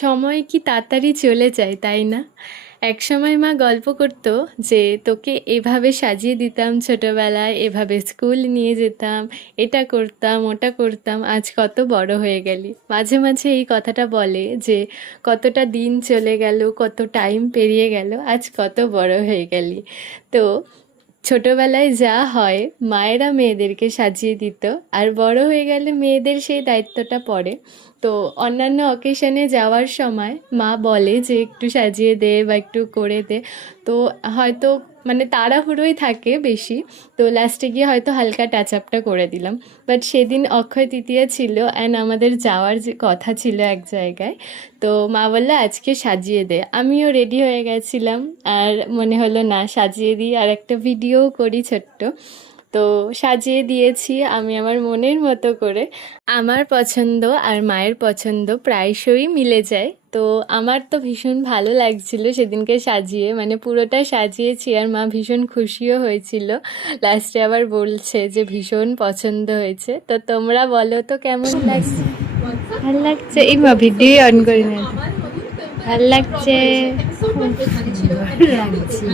সময় কি তাড়াতাড়ি চলে যায়, তাই না? একসময় মা গল্প করতো যে তোকে এভাবে সাজিয়ে দিতাম ছোটবেলায়, এভাবে স্কুল নিয়ে যেতাম, এটা করতাম ওটা করতাম, আজ কত বড় হয়ে গেলি। মাঝে মাঝে এই কথাটা বলে যে কতটা দিন চলে গেল, কত টাইম পেরিয়ে গেল, আজ কত বড় হয়ে গেলি। তো ছোটবেলায় যা হয়, মায়েরা মেয়েদেরকে সাজিয়ে দিত, আর বড় হয়ে গেলে মেয়েদের সেই দায়িত্বটা পড়ে। তো অন্যান্য অকেশনে যাওয়ার সময় মা বলে যে একটু সাজিয়ে দে বা একটু করে দে। তো হয়তো মানে তাড়াহুড়োই থাকে বেশি, তো লাস্টে গিয়ে হয়তো হালকা টাচ আপটা করে দিলাম। বাট সেদিন অক্ষয় তৃতীয়া ছিল অ্যান্ড আমাদের যাওয়ার যে কথা ছিল এক জায়গায়, তো মা বললো আজকে সাজিয়ে দে। আমিও রেডি হয়ে গেছিলাম, আর মনে হলো না সাজিয়ে দিই আর একটা ভিডিও করি ছোট্ট। তো সাজিয়ে দিয়েছি আমি আমার মনের মতো করে। আমার পছন্দ আর মায়ের পছন্দ প্রায়শই মিলে যায়। তো আমার তো ভীষণ ভালো লাগছিল সেদিনকে সাজিয়ে, মানে পুরোটা সাজিয়েছি আর মা ভীষণ খুশিও হয়েছিল। লাস্টে আবার বলছে যে ভীষণ পছন্দ হয়েছে। তো তোমরা বলো তো কেমন লাগছে? ভাল লাগছে, এই মা ভিডিও অন করি না। ভাল লাগছে, সুন্দর লাগছে।